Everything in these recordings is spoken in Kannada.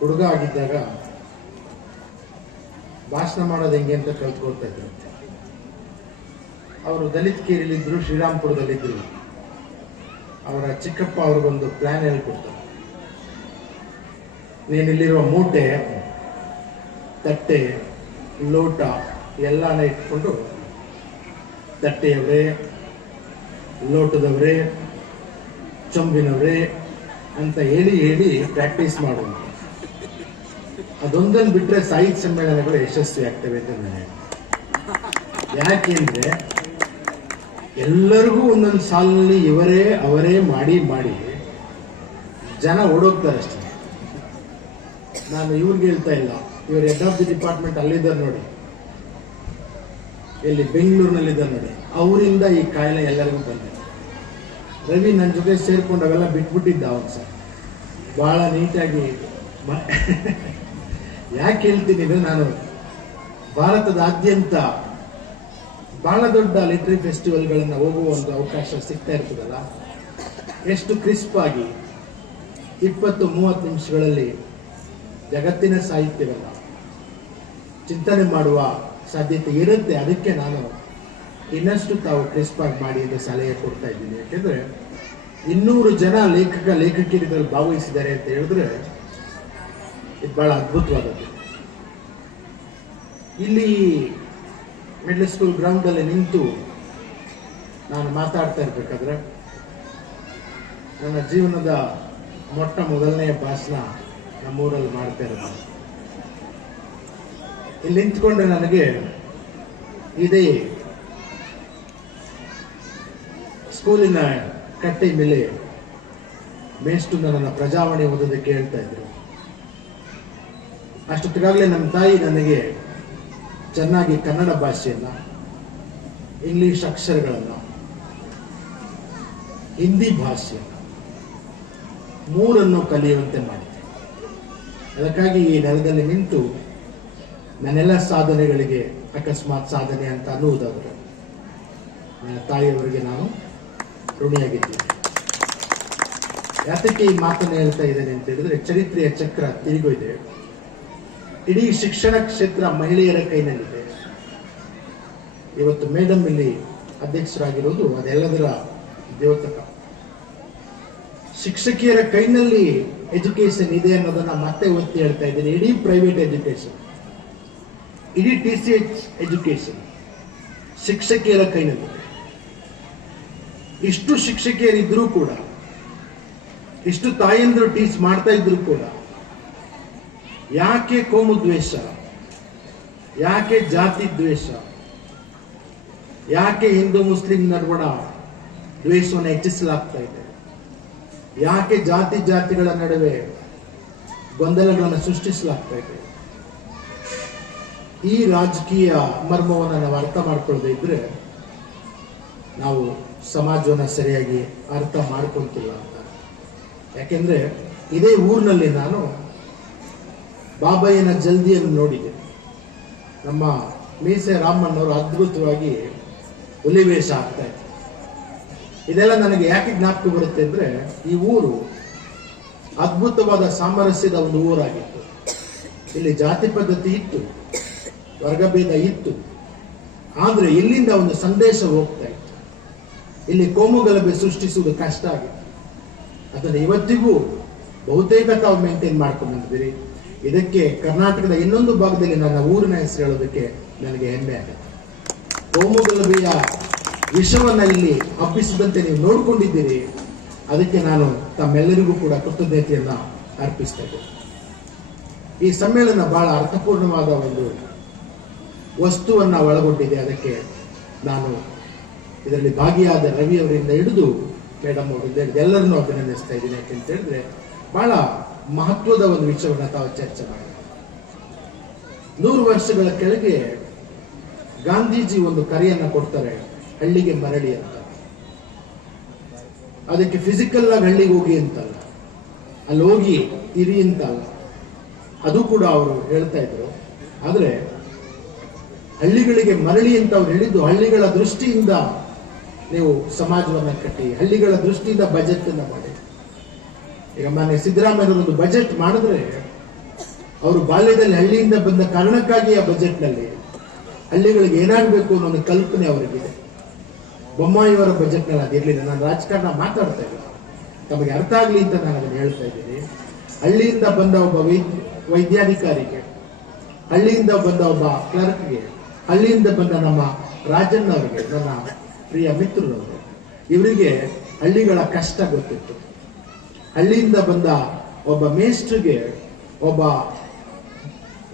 ಹುಡುಗ ಆಗಿದ್ದಾಗ ಭಾಷಣ ಮಾಡೋದು ಹೆಂಗೆ ಅಂತ ಕಲ್ತ್ಕೊಳ್ತಾ ಇದ್ರು. ಅವರು ದಲಿತ್ ಕೇರಿಲಿದ್ರು, ಶ್ರೀರಾಮ್ಪುರದಲ್ಲಿದ್ದರು. ಅವರ ಚಿಕ್ಕಪ್ಪ ಅವ್ರಿಗೊಂದು ಪ್ಲಾನ್ ಹೇಳ್ಕೊಡ್ತಾರೆ. ನೀನಿಲ್ಲಿರುವ ಮೂಟೆ, ತಟ್ಟೆ, ಲೋಟ ಎಲ್ಲಾನ ಇಟ್ಕೊಂಡು ತಟ್ಟೆಯವರೇ, ಲೋಟದವರೇ, ಚೊಂಬಿನವರೇ ಅಂತ ಹೇಳಿ ಹೇಳಿ ಪ್ರಾಕ್ಟೀಸ್ ಮಾಡೋದು. ಅದೊಂದನ್ನು ಬಿಟ್ಟರೆ ಸಾಹಿತ್ಯ ಸಮ್ಮೇಳನಗಳು ಯಶಸ್ವಿ ಆಗ್ತವೆ ಅಂತ ನಾನು. ಯಾಕೆಂದ್ರೆ ಎಲ್ಲರಿಗೂ ಒಂದೊಂದು ಸಾಲಿನಲ್ಲಿ ಇವರೇ ಅವರೇ ಮಾಡಿ ಮಾಡಿ ಜನ ಓಡೋಗ್ತಾರೆ ಅಷ್ಟೇ. ನಾನು ಇವ್ರಿಗೆ ಹೇಳ್ತಾ ಇಲ್ಲ, ಇವರು ಹೆಡ್ ಆಫ್ ದಿ ಡಿಪಾರ್ಟ್ಮೆಂಟ್ ಅಲ್ಲಿದ್ದಾರೆ ನೋಡಿ, ಇಲ್ಲಿ ಬೆಂಗಳೂರಿನಲ್ಲಿದ್ದಾರೆ ನೋಡಿ, ಅವರಿಂದ ಈ ಕಾಯಿಲೆ ಎಲ್ಲರಿಗೂ ಬಂದಿದೆ. ರವಿ ನನ್ನ ಜೊತೆ ಸೇರ್ಕೊಂಡು ಅವೆಲ್ಲ ಬಿಟ್ಬಿಟ್ಟಿದ್ದ ಅವನು ಸರ್, ಬಹಳ ನೀಟಾಗಿ. ಯಾಕೆ ಹೇಳ್ತೀನಿ ಅಂದ್ರೆ, ನಾನು ಭಾರತದಾದ್ಯಂತ ಬಹಳ ದೊಡ್ಡ ಲಿಟ್ರರಿ ಫೆಸ್ಟಿವಲ್ಗಳನ್ನು ಹೋಗುವ ಒಂದು ಅವಕಾಶ ಸಿಗ್ತಾ ಇರ್ತದಲ್ಲ, ಎಷ್ಟು ಕ್ರಿಸ್ಪ್ ಆಗಿ 20-30 ನಿಮಿಷಗಳಲ್ಲಿ ಜಗತ್ತಿನ ಸಾಹಿತ್ಯವನ್ನ ಚಿಂತನೆ ಮಾಡುವ ಸಾಧ್ಯತೆ ಇರುತ್ತೆ. ಅದಕ್ಕೆ ನಾನು ಇನ್ನಷ್ಟು ತಾವು ಕ್ರಿಸ್ಪ್ ಆಗಿ ಮಾಡಿ ಅಂತ ಸಲಹೆ ಕೊಡ್ತಾ ಇದ್ದೀನಿ. ಯಾಕೆಂದ್ರೆ 200 ಜನ ಲೇಖಕಿಯರಲ್ಲಿ ಭಾಗವಹಿಸಿದ್ದಾರೆ ಅಂತ ಹೇಳಿದ್ರೆ ಇದು ಬಹಳ ಅದ್ಭುತವಾದದ್ದು. ಇಲ್ಲಿ ಮಿಡ್ಲ್ ಸ್ಕೂಲ್ ಗ್ರೌಂಡ್ ಅಲ್ಲಿ ನಿಂತು ನಾನು ಮಾತಾಡ್ತಾ ಇರ್ಬೇಕಾದ್ರೆ ನನ್ನ ಜೀವನದ ಮೊದಲನೆಯ ಭಾಷಣ ನಮ್ಮೂರಲ್ಲಿ ಮಾಡ್ತಾ ಇರೋದು. ಇಲ್ಲಿ ನಿಂತ್ಕೊಂಡ್ರೆ ನನಗೆ ಇದೇ ಸ್ಕೂಲಿನ ಕಟ್ಟೆ ಮೇಲೆ ಮೇಷ್ಟು ನನ್ನ ಪ್ರಜಾವಾಣಿ ಓದೋದಕ್ಕೆ ಹೇಳ್ತಾ ಇದ್ರು. ಅಷ್ಟೊತ್ತಿಗಾಗಲೇ ನಮ್ಮ ತಾಯಿ ನನಗೆ ಚೆನ್ನಾಗಿ ಕನ್ನಡ ಭಾಷೆಯನ್ನ, ಇಂಗ್ಲಿಷ್ ಅಕ್ಷರಗಳನ್ನ, ಹಿಂದಿ ಭಾಷೆಯನ್ನ ಮೂರನ್ನು ಕಲಿಯುವಂತೆ ಮಾಡಿದೆ. ಅದಕ್ಕಾಗಿ ಈ ನೆಲದಲ್ಲಿ ನಿಂತು ನನ್ನೆಲ್ಲ ಸಾಧನೆಗಳಿಗೆ ಅಕಸ್ಮಾತ್ ಸಾಧನೆ ಅಂತ ಅನ್ನುವುದಾದರೆ ನನ್ನ ತಾಯಿಯವರಿಗೆ ನಾನು ಋಣಿಯಾಗಿದ್ದೇನೆ. ಯಾತಕ್ಕೆ ಈ ಮಾತನ್ನು ಹೇಳ್ತಾ ಇದ್ದೇನೆ ಅಂತ ಹೇಳಿದ್ರೆ, ಚರಿತ್ರೆಯ ಚಕ್ರ ತಿರುಗಿದೆ. ಇಡೀ ಶಿಕ್ಷಣ ಕ್ಷೇತ್ರ ಮಹಿಳೆಯರ ಕೈನಲ್ಲಿದೆ. ಇವತ್ತು ಮೇಡಮ್ ಇಲ್ಲಿ ಅಧ್ಯಕ್ಷರಾಗಿರೋದು ಅದೆಲ್ಲದರ ದ್ಯೋತಕ. ಶಿಕ್ಷಕಿಯರ ಕೈನಲ್ಲಿ ಎಜುಕೇಶನ್ ಇದೆ ಅನ್ನೋದನ್ನ ಮತ್ತೆ ಒತ್ತಿ ಹೇಳ್ತಾ ಇದ್ದೀನಿ. ಇಡೀ ಪ್ರೈವೇಟ್ ಎಜುಕೇಶನ್, ಇಡೀ TCH ಎಜುಕೇಶನ್ ಶಿಕ್ಷಕಿಯರ ಕೈನಲ್ಲಿ. ಇಷ್ಟು ಶಿಕ್ಷಕಿಯರಿದ್ರೂ ಕೂಡ, ಇಷ್ಟು ತಾಯಂದ್ರು ಟೀಚ್ ಮಾಡ್ತಾ ಇದ್ರು ಕೂಡ, ಯಾಕೆ ಕೋಮು ದ್ವೇಷ, ಯಾಕೆ ಜಾತಿ ದ್ವೇಷ, ಯಾಕೆ ಹಿಂದೂ ಮುಸ್ಲಿಂ ನಡುವಣ ದ್ವೇಷವನ್ನು ಹೆಚ್ಚಿಸಲಾಗ್ತಾ ಇದೆ, ಯಾಕೆ ಜಾತಿಗಳ ನಡುವೆ ಗೊಂದಲಗಳನ್ನು ಸೃಷ್ಟಿಸಲಾಗ್ತಾ ಇದೆ? ಈ ರಾಜಕೀಯ ಮರ್ಮವನ್ನು ನಾವು ಅರ್ಥ ಮಾಡ್ಕೊಳ್ಳದೆ ಇದ್ರೆ ನಾವು ಸಮಾಜವನ್ನು ಸರಿಯಾಗಿ ಅರ್ಥ ಮಾಡ್ಕೊಳ್ತಿಲ್ಲ ಅಂತ. ಯಾಕೆಂದ್ರೆ ಇದೇ ಊರಿನಲ್ಲಿ ನಾನು ಬಾಬಯ್ಯನ ಜಲ್ದಿಯನ್ನು ನೋಡಿದೆ. ನಮ್ಮ ಮೀಸೆ ರಾಮಣ್ಣವರು ಅದ್ಭುತವಾಗಿ ಹುಲಿವೇಷ ಆಗ್ತಾ ಇತ್ತು. ಇದೆಲ್ಲ ನನಗೆ ಯಾಕೆ ಜ್ಞಾಪಕ ಬರುತ್ತೆ ಅಂದ್ರೆ, ಈ ಊರು ಅದ್ಭುತವಾದ ಸಾಮರಸ್ಯದ ಒಂದು ಊರಾಗಿತ್ತು. ಇಲ್ಲಿ ಜಾತಿ ಪದ್ಧತಿ ಇತ್ತು, ವರ್ಗಭೇದ ಇತ್ತು, ಆದ್ರೆ ಇಲ್ಲಿಂದ ಒಂದು ಸಂದೇಶ ಹೋಗ್ತಾ ಇತ್ತು. ಇಲ್ಲಿ ಕೋಮುಗಲಭೆ ಸೃಷ್ಟಿಸುವುದು ಕಷ್ಟ ಆಗಿತ್ತು. ಅದನ್ನು ಇವತ್ತಿಗೂ ಬಹುತೇಕ ತಾವು ಮೇಂಟೈನ್ ಮಾಡ್ಕೊಂಡು ಬಂದಿದ್ದೀರಿ. ಇದಕ್ಕೆ ಕರ್ನಾಟಕದ ಇನ್ನೊಂದು ಭಾಗದಲ್ಲಿ ನನ್ನ ಊರಿನ ಹೆಸರು ಹೇಳೋದಕ್ಕೆ ನನಗೆ ಹೆಮ್ಮೆ ಆಗುತ್ತೆ. ಕೋಮುಗಲಭೆಯ ವಿಷವನ್ನ ಇಲ್ಲಿ ಹಬ್ಬಿಸದಂತೆ ನೀವು ನೋಡಿಕೊಂಡಿದ್ದೀರಿ. ಅದಕ್ಕೆ ನಾನು ತಮ್ಮೆಲ್ಲರಿಗೂ ಕೂಡ ಕೃತಜ್ಞತೆಯನ್ನ ಅರ್ಪಿಸ್ತಾ ಇದ್ದೇನೆ. ಈ ಸಮ್ಮೇಳನ ಬಹಳ ಅರ್ಥಪೂರ್ಣವಾದ ಒಂದು ವಸ್ತುವನ್ನ ಒಳಗೊಂಡಿದೆ. ಅದಕ್ಕೆ ನಾನು ಇದರಲ್ಲಿ ಭಾಗಿಯಾದ ರವಿ ಅವರಿಂದ ಹಿಡಿದು ಮೇಡಮ್ ಅವರಿಂದ ಹಿಡಿದು ಎಲ್ಲರನ್ನೂ ಅಭಿನಂದಿಸ್ತಾ ಇದ್ದೀನಿ. ಯಾಕೆಂತ ಹೇಳಿದ್ರೆ ಬಹಳ ಮಹತ್ವದ ಒಂದು ವಿಷಯವನ್ನು ತಾವು ಚರ್ಚೆ ಮಾಡಿದೆ. 100 ವರ್ಷಗಳ ಕೆಳಗೆ ಗಾಂಧೀಜಿ ಒಂದು ಕರೆಯನ್ನ ಕೊಡ್ತಾರೆ, ಹಳ್ಳಿಗೆ ಮರಳಿ ಅಂತ. ಅದಕ್ಕೆ ಫಿಸಿಕಲ್ ಆಗಿ ಹಳ್ಳಿಗೆ ಹೋಗಿ ಅಂತಲ್ಲ, ಅಲ್ಲಿ ಹೋಗಿ ಇರಿ ಅಂತಲ್ಲ, ಅದು ಕೂಡ ಅವರು ಹೇಳ್ತಾ ಇದ್ರು. ಆದ್ರೆ ಹಳ್ಳಿಗಳಿಗೆ ಮರಳಿ ಅಂತ ಅವ್ರು ಹೇಳಿದ್ದು, ಹಳ್ಳಿಗಳ ದೃಷ್ಟಿಯಿಂದ ನೀವು ಸಮಾಜವನ್ನ ಕಟ್ಟಿ, ಹಳ್ಳಿಗಳ ದೃಷ್ಟಿಯಿಂದ ಬಜೆಟ್ ಅನ್ನ ಮಾಡಿ. ಈಗ ಮಾನ್ಯ ಸಿದ್ದರಾಮಯ್ಯ ಒಂದು ಬಜೆಟ್ ಮಾಡಿದ್ರೆ ಅವರು ಬಾಲ್ಯದಲ್ಲಿ ಹಳ್ಳಿಯಿಂದ ಬಂದ ಕಾರಣಕ್ಕಾಗಿ ಆ ಬಜೆಟ್ನಲ್ಲಿ ಹಳ್ಳಿಗಳಿಗೆ ಏನಾಗಬೇಕು ಅನ್ನೋ ಒಂದು ಕಲ್ಪನೆ ಅವರಿಗಿದೆ. ಬೊಮ್ಮಾಯಿಯವರ ಬಜೆಟ್ನಲ್ಲಿ ಅದಿರಲಿಲ್ಲ. ನಾನು ರಾಜಕಾರಣ ಮಾತಾಡ್ತಾ ಇಲ್ಲ, ತಮಗೆ ಅರ್ಥ ಆಗಲಿ ಅಂತ ನಾನು ಅದನ್ನು ಹೇಳ್ತಾ ಇದ್ದೀನಿ. ಹಳ್ಳಿಯಿಂದ ಬಂದ ಒಬ್ಬ ವೈದ್ಯಾಧಿಕಾರಿಗೆ, ಹಳ್ಳಿಯಿಂದ ಬಂದ ಒಬ್ಬ ಕ್ಲರ್ಕ್ಗೆ, ಹಳ್ಳಿಯಿಂದ ಬಂದ ನಮ್ಮ ರಾಜಣ್ಣ ಅವರಿಗೆ, ನನ್ನ ಪ್ರಿಯ ಮಿತ್ರರವರು, ಇವರಿಗೆ ಹಳ್ಳಿಗಳ ಕಷ್ಟ ಗೊತ್ತಿತ್ತು. ಹಳ್ಳಿಯಿಂದ ಬಂದ ಒಬ್ಬ ಮೇಸ್ಟ್ರಿಗೆ, ಒಬ್ಬ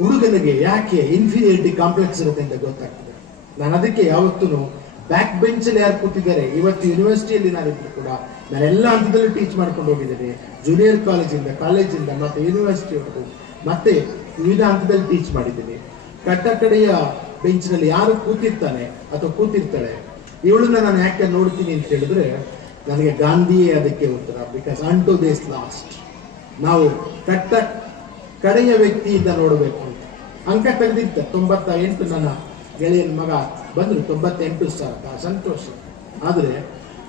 ಹುಡುಗನಿಗೆ ಯಾಕೆ ಇನ್ಫೀರಿಯರಿಟಿ ಕಾಂಪ್ಲೆಕ್ಸ್ ಇರುತ್ತೆ ಅಂತ ಗೊತ್ತಾಗ್ತದೆ. ನಾನು ಅದಕ್ಕೆ ಯಾವತ್ತೂ ಬ್ಯಾಕ್ ಬೆಂಚಲ್ಲಿ ಯಾರು ಕೂತಿದ್ದಾರೆ, ಇವತ್ತು ಯೂನಿವರ್ಸಿಟಿಯಲ್ಲಿ ನಾನಿದ್ರು ಕೂಡ ನಾನೆಲ್ಲ ಹಂತದಲ್ಲೂ ಟೀಚ್ ಮಾಡ್ಕೊಂಡು ಹೋಗಿದ್ದೇನೆ. ಜೂನಿಯರ್ ಕಾಲೇಜಿಂದ ಮತ್ತೆ ಯೂನಿವರ್ಸಿಟಿವರೆಗೂ ಮತ್ತೆ ವಿವಿಧ ಹಂತದಲ್ಲಿ ಟೀಚ್ ಮಾಡಿದ್ದೀನಿ. ಕಡೆಯ ಬೆಂಚ್ನಲ್ಲಿ ಯಾರು ಕೂತಿರ್ತಾನೆ ಅಥವಾ ಕೂತಿರ್ತಾಳೆ, ಇವಳನ್ನ ನಾನು ಯಾಕೆ ನೋಡ್ತೀನಿ ಅಂತ ಹೇಳಿದ್ರೆ, ನನಗೆ ಗಾಂಧಿಯೇ ಅದಕ್ಕೆ ಉತ್ತರ. ಬಿಕಾಸ್ ಅಂಟು ದಿಸ್ ಲಾಸ್ಟ್, ನಾವು ಕಡೆಯ ವ್ಯಕ್ತಿಯಿಂದ ನೋಡಬೇಕು ಅಂತ ಅಂಕ ತೆಗೆದಿದ್ದ 98. ನನ್ನ ಗೆಳೆಯನ ಮಗ ಬಂದ್ರು 98 ಸಂತೋಷ. ಆದರೆ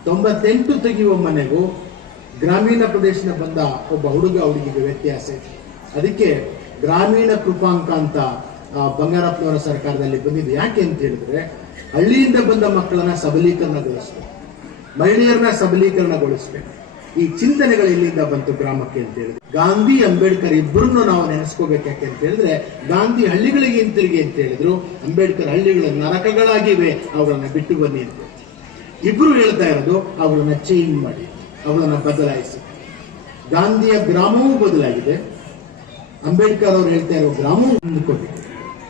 98 ತೆಗೆಯುವ ಮನೆಗೂ ಗ್ರಾಮೀಣ ಪ್ರದೇಶದಿಂದ ಬಂದ ಒಬ್ಬ ಹುಡುಗಿಗೆ ವ್ಯತ್ಯಾಸ ಇದೆ. ಅದಕ್ಕೆ ಗ್ರಾಮೀಣ ಕೃಪಾಂಕ ಅಂತ ಬಂಗಾರಪ್ಪನವರ ಸರ್ಕಾರದಲ್ಲಿ ಬಂದಿದೆ. ಯಾಕೆ ಅಂತ ಹೇಳಿದ್ರೆ, ಹಳ್ಳಿಯಿಂದ ಬಂದ ಮಕ್ಕಳನ್ನ ಸಬಲೀಕರಣಗೊಳಿಸ್ಬೇಕು, ಮಹಿಳೆಯರನ್ನ ಸಬಲೀಕರಣಗೊಳಿಸ್ಬೇಕು. ಈ ಚಿಂತನೆಗಳು ಎಲ್ಲಿಂದ ಬಂತು ಗ್ರಾಮಕ್ಕೆ ಅಂತ ಹೇಳಿದ್ರೆ, ಗಾಂಧಿ ಅಂಬೇಡ್ಕರ್ ಇಬ್ಬರನ್ನು ನಾವು ನೆನೆಸ್ಕೋಬೇಕು. ಯಾಕೆ ಅಂತ ಹೇಳಿದ್ರೆ, ಗಾಂಧಿ ಹಳ್ಳಿಗಳಿಗೆ ಹಿಂತಿರುಗಿ ಅಂತ ಹೇಳಿದ್ರು, ಅಂಬೇಡ್ಕರ್ ಹಳ್ಳಿಗಳ ನರಕಗಳಾಗಿವೆ, ಅವುಗಳನ್ನ ಬಿಟ್ಟು ಬನ್ನಿ ಅಂತ. ಇಬ್ರು ಹೇಳ್ತಾ ಇರೋದು ಅವುಗಳನ್ನ ಚೇಂಜ್ ಮಾಡಿ, ಅವುಗಳನ್ನ ಬದಲಾಯಿಸಿ. ಗಾಂಧಿಯ ಗ್ರಾಮವೂ ಬದಲಾಗಿದೆ, ಅಂಬೇಡ್ಕರ್ ಅವರು ಹೇಳ್ತಾ ಇರೋ ಗ್ರಾಮವೂ ಮುಂದಕ್ಕೋಗಿದೆ.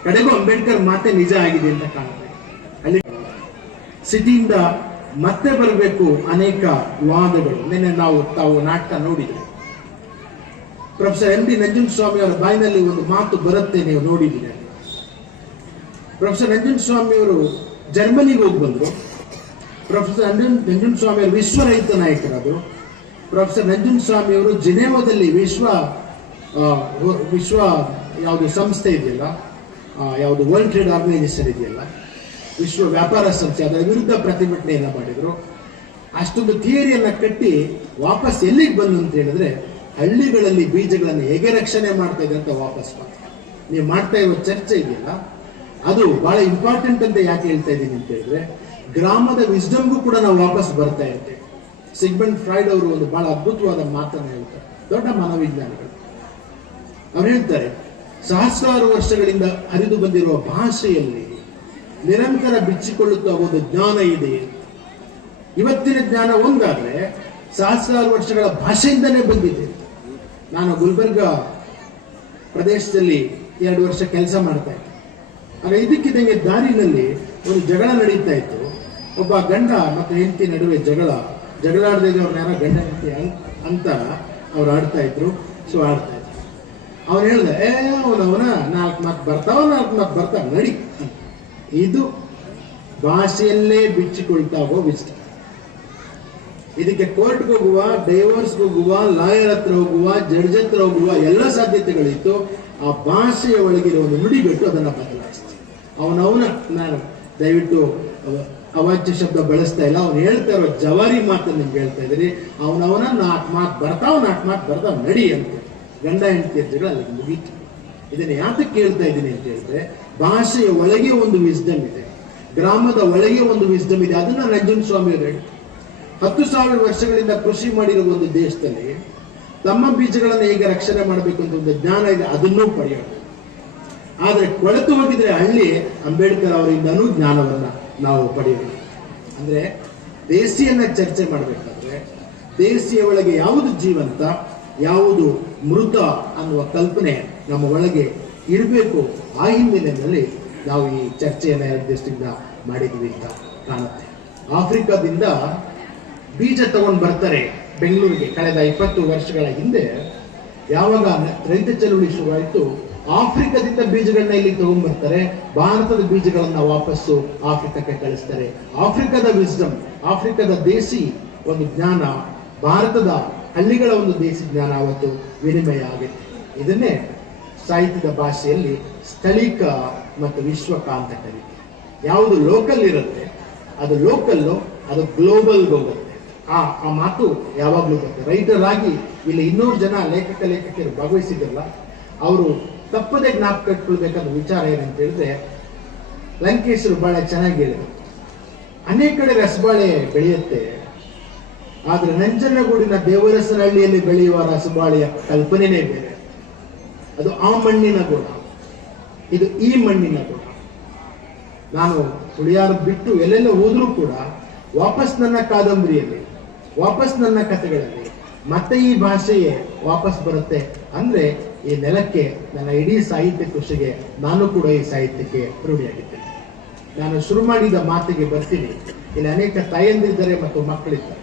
ಕಡೆಗೂ ಅಂಬೇಡ್ಕರ್ ಮಾತೆ ನಿಜ ಆಗಿದೆ ಅಂತ ಕಾಣುತ್ತೆ. ಅಲ್ಲಿ ಸಿಟಿಯಿಂದ ಮತ್ತೆ ಬರಬೇಕು ಅನೇಕ ವಾದಗಳು. ನಿನ್ನೆ ತಾವು ನಾಟಕ ನೋಡಿದ್ರೆ ಪ್ರೊಫೆಸರ್ ಎಂ ಡಿ ನಂಜುಂಡಸ್ವಾಮಿ ಅವರ ಬಾಯಿನಲ್ಲಿ ಒಂದು ಮಾತು ಬರುತ್ತೆ, ನೀವು ನೋಡಿದ್ದೀರಿ. ಪ್ರೊಫೆಸರ್ ನಂಜುಂಡಸ್ವಾಮಿ ಅವರು ಜರ್ಮನಿಗೆ ಹೋಗಿ ಬಂದರು. ಪ್ರೊಫೆಸರ್ ನಂಜುಂಡಸ್ವಾಮಿ ಅವರು ವಿಶ್ವ ರೈತ ನಾಯಕರಾದರು. ಪ್ರೊಫೆಸರ್ ನಂಜುಂಡಸ್ವಾಮಿ ಅವರು ಜಿನೇವಾದಲ್ಲಿ ವಿಶ್ವ ಯಾವುದು ಸಂಸ್ಥೆ ಇದೆಯಲ್ಲ, ಯಾವುದು ವರ್ಲ್ಡ್ ಟ್ರೇಡ್ ಆರ್ಗನೈಸೇಷನ್ ಇದೆಯಲ್ಲ, ವಿಶ್ವ ವ್ಯಾಪಾರ ಸಂಸ್ಥೆ, ಅದರ ವಿರುದ್ಧ ಪ್ರತಿಭಟನೆಯನ್ನ ಮಾಡಿದ್ರು. ಅಷ್ಟೊಂದು ಥಿಯರಿಯನ್ನ ಕಟ್ಟಿ ವಾಪಸ್ ಎಲ್ಲಿಗೆ ಬಂದು ಅಂತ ಹೇಳಿದ್ರೆ, ಹಳ್ಳಿಗಳಲ್ಲಿ ಬೀಜಗಳನ್ನು ಹೇಗೆ ರಕ್ಷಣೆ ಮಾಡ್ತಾ ಇದೆ ಅಂತ ವಾಪಸ್ ಬಂತು. ನೀವು ಮಾಡ್ತಾ ಇರುವ ಚರ್ಚೆ ಇದೆಯಲ್ಲ, ಅದು ಬಹಳ ಇಂಪಾರ್ಟೆಂಟ್ ಅಂತ ಯಾಕೆ ಹೇಳ್ತಾ ಇದ್ದೀನಿ ಅಂತ ಹೇಳಿದ್ರೆ, ಗ್ರಾಮದ ವಿಸ್ಡಮ್ಗೂ ಕೂಡ ನಾವು ವಾಪಸ್ ಬರ್ತಾ ಇರ್ತೇವೆ. ಸಿಗ್ಮಂಡ್ ಫ್ರಾಯ್ಡ್ ಅವರು ಒಂದು ಬಹಳ ಅದ್ಭುತವಾದ ಮಾತನ್ನು ಹೇಳ್ತಾರೆ, ದೊಡ್ಡ ಮನೋವಿಜ್ಞಾನಿಗಳು. ಅವ್ರು ಹೇಳ್ತಾರೆ, ಸಹಸ್ರಾರು ವರ್ಷಗಳಿಂದ ಹರಿದು ಬಂದಿರುವ ಭಾಷೆಯಲ್ಲಿ ನಿರಂತರ ಬಿಚ್ಚಿಕೊಳ್ಳುತ್ತಾ ಒಂದು ಜ್ಞಾನ ಇದೆ. ಇವತ್ತಿನ ಜ್ಞಾನ ಒಂದಾದ್ರೆ ಸಹಸ್ರಾರು ವರ್ಷಗಳ ಭಾಷೆಯಿಂದನೇ ಬಂದಿದೆ. ನಾನು ಗುಲ್ಬರ್ಗ ಪ್ರದೇಶದಲ್ಲಿ 2 ವರ್ಷ ಕೆಲಸ ಮಾಡ್ತಾ ಇದ್ದೆ. ಆಗ ಇದಕ್ಕಿದ್ದಂಗೆ ದಾರಿನಲ್ಲಿ ಒಂದು ಜಗಳ ನಡೀತಾ ಇತ್ತು. ಒಬ್ಬ ಗಂಡ ಮತ್ತು ಹೆಂಡತಿ ನಡುವೆ ಜಗಳಾಡದೇ ಅವ್ರನ್ನ ಯಾರೋ ಗಂಡ ಹೆಂಡತಿ ಅಂತ ಅವ್ರು ಆಡ್ತಾ ಇದ್ರು. ಆಡ್ತಾ ಇದ್ರು. ಅವನು ಹೇಳ್ದೆ, ಅವನವನ 4 ಮಾತು ಬರ್ತಾವ ನಡಿ. ಇದು ಭಾಷೆಯಲ್ಲೇ ಬಿಚ್ಚಿಕೊಳ್ತಾ ಹೋಗೋ ವಿಚಾರ. ಇದಕ್ಕೆ ಕೋರ್ಟ್ಗೆ ಹೋಗುವ, ಡೈವರ್ಸ್ಗೆ ಹೋಗುವ, ಲಾಯರ್ ಹತ್ರ ಹೋಗುವ, ಜಡ್ಜ್ ಹತ್ರ ಹೋಗುವ ಎಲ್ಲ ಸಾಧ್ಯತೆಗಳಿತ್ತು. ಆ ಭಾಷೆಯ ಒಳಗಿರೋ ಒಂದು ನುಡಿಗಟ್ಟು ಅದನ್ನ ಬದಲಾಯಿಸ್ತೀವಿ. ನಾನು ದಯವಿಟ್ಟು ಅವಾಚ್ಯ ಶಬ್ದ ಬಳಸ್ತಾ ಇಲ್ಲ, ಅವನು ಹೇಳ್ತಾ ಇರೋ ಜವಾರಿ ಮಾತನ್ನು ನಿಮ್ಗೆ ಹೇಳ್ತಾ ಇದ್ದೀರಿ. ಅವನವನ 4 ಮಾತು ಬರ್ತಾವ ನಡಿ ಅಂತ ಗಂಡ ಹೆಂಡತಿ ಜಗಳ ಅಲ್ಲಿಗೆ ಮುಗೀತು. ಇದನ್ನ ಯಾತಕ್ಕೆ ಹೇಳ್ತಾ ಇದ್ದೀನಿ ಅಂತ ಹೇಳಿದ್ರೆ, ಭಾಷೆಯ ಒಳಗೆ ಒಂದು ವಿಸ್ಡಮ್ ಇದೆ, ಗ್ರಾಮದ ಒಳಗೆ ಒಂದು ವಿಸ್ಡಮ್ ಇದೆ. ಅದನ್ನ ನಂಜುಂಡಸ್ವಾಮಿ ಅವರು 10,000 ವರ್ಷಗಳಿಂದ ಕೃಷಿ ಮಾಡಿರುವ ಒಂದು ದೇಶದಲ್ಲಿ ತಮ್ಮ ಬೀಜಗಳನ್ನು ಹೇಗೆ ರಕ್ಷಣೆ ಮಾಡಬೇಕು ಅಂತ ಒಂದು ಜ್ಞಾನ ಇದೆ, ಅದನ್ನೂ ಪಡೆಯೋಣ. ಆದ್ರೆ ಕೊಳೆತು ಹೋಗಿದ್ರೆ ಹಳ್ಳಿ ಅಂಬೇಡ್ಕರ್ ಅವರಿಂದನೂ ಜ್ಞಾನವನ್ನ ನಾವು ಪಡೆಯೋಣ. ಅಂದ್ರೆ ದೇಸಿಯನ್ನ ಚರ್ಚೆ ಮಾಡಬೇಕಾದ್ರೆ ದೇಸಿಯ ಒಳಗೆ ಯಾವುದು ಜೀವಂತ, ಯಾವುದು ಮೃತ ಅನ್ನುವ ಕಲ್ಪನೆ ನಮ್ಮ ಒಳಗೆ ಇರಬೇಕು. ಆ ಹಿನ್ನೆಲೆಯಲ್ಲಿ ನಾವು ಈ ಚರ್ಚೆಯನ್ನ 2 ದಿವಸದಿಂದ ಮಾಡಿದ್ವಿ ಅಂತ ಕಾಣುತ್ತೆ. ಆಫ್ರಿಕಾದಿಂದ ಬೀಜ ತಗೊಂಡು ಬರ್ತಾರೆ ಬೆಂಗಳೂರಿಗೆ. ಕಳೆದ 20 ವರ್ಷಗಳ ಹಿಂದೆ ಯಾವಾಗ ರೈತ ಚಳುವಳಿ ಶುರುವಾಯಿತು, ಆಫ್ರಿಕಾದಿಂದ ಬೀಜಗಳನ್ನ ಇಲ್ಲಿ ತಗೊಂಡ್ಬರ್ತಾರೆ, ಭಾರತದ ಬೀಜಗಳನ್ನ ವಾಪಸ್ಸು ಆಫ್ರಿಕಕ್ಕೆ ಕಳಿಸ್ತಾರೆ. ಆಫ್ರಿಕಾದ ವಿಸ್ಡಮ್, ಆಫ್ರಿಕಾದ ದೇಸಿ ಒಂದು ಜ್ಞಾನ, ಭಾರತದ ಹಳ್ಳಿಗಳ ಒಂದು ದೇಸಿ ಜ್ಞಾನ ಅವತ್ತು ವಿನಿಮಯ ಆಗುತ್ತೆ. ಇದನ್ನೇ ಸಾಹಿತ್ಯದ ಭಾಷೆಯಲ್ಲಿ ಸ್ಥಳೀಕ ಮತ್ತು ವಿಶ್ವಕ ಅಂತ ಕರೀತೀವಿ. ಯಾವುದು ಲೋಕಲ್ ಇರುತ್ತೆ ಅದು ಲೋಕಲ್ಲು, ಅದು ಗ್ಲೋಬಲ್ಗೆ ಹೋಗುತ್ತೆ. ಆ ಮಾತು ಯಾವಾಗಲೂ ಬರುತ್ತೆ. ರೈಟರ್ ಆಗಿ ಇಲ್ಲಿ 200 ಜನ ಲೇಖಕರು ಭಾಗವಹಿಸಿದ್ರಲ್ಲ, ಅವರು ತಪ್ಪದೇ ಜ್ಞಾಪಕ ಇಟ್ಕೊಳ್ಬೇಕಾದ ವಿಚಾರ ಏನಂತ ಹೇಳಿದ್ರೆ, ಲಂಕೇಶರು ಬಹಳ ಚೆನ್ನಾಗಿ ಹೇಳಿದ್ರು. ಅನೇಕ ಕಡೆ ರಸಬಾಳೆ ಬೆಳೆಯುತ್ತೆ, ಆದ್ರೆ ನಂಜನಗೂಡಿನ ದೇವರಸನಹಳ್ಳಿಯಲ್ಲಿ ಬೆಳೆಯುವ ರಸಬಾಳೆಯ ಕಲ್ಪನೆನೇ ಬೇರೆ. ಅದು ಆ ಮಣ್ಣಿನ ಗುಣ, ಇದು ಈ ಮಣ್ಣಿನ ಗುಣ. ನಾನು ಹುಳಿಯಾರು ಬಿಟ್ಟು ಎಲ್ಲೆಲ್ಲ ಹೋದ್ರೂ ಕೂಡ ವಾಪಸ್ ನನ್ನ ಕಾದಂಬರಿಯಲ್ಲಿ, ವಾಪಸ್ ನನ್ನ ಕಥೆಗಳಲ್ಲಿ ಮತ್ತೆ ಈ ಭಾಷೆಯೇ ವಾಪಸ್ ಬರುತ್ತೆ. ಅಂದ್ರೆ ಈ ನೆಲಕ್ಕೆ, ನನ್ನ ಇಡೀ ಸಾಹಿತ್ಯ ಕೃಷಿಗೆ ನಾನು ಕೂಡ ಈ ಸಾಹಿತ್ಯಕ್ಕೆ ರೂಢಿಯಾಗಿದ್ದೇನೆ. ನಾನು ಶುರು ಮಾಡಿದ ಮಾತಿಗೆ ಬರ್ತೀನಿ. ಇಲ್ಲಿ ಅನೇಕ ತಾಯಂದಿರಿದ್ದಾರೆ ಮತ್ತು ಮಕ್ಕಳಿದ್ದಾರೆ.